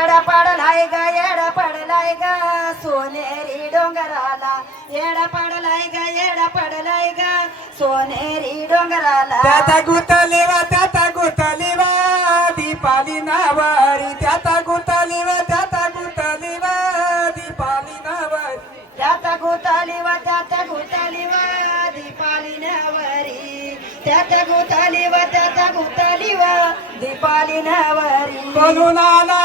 येडा पडलाय ग येडा पडलाय ग सोनेरी डोंगराला येडा पडलाय ग येडा पडलाय ग सोनेरी डोंगराला त्याता गुतलेवा दीपाली नावारी त्याता गुतलेवा दीपाली नावारी त्याता गुतालीवा दीपाली नवरी त्याता गुतालीवा दीपाली नवरी बोलून आला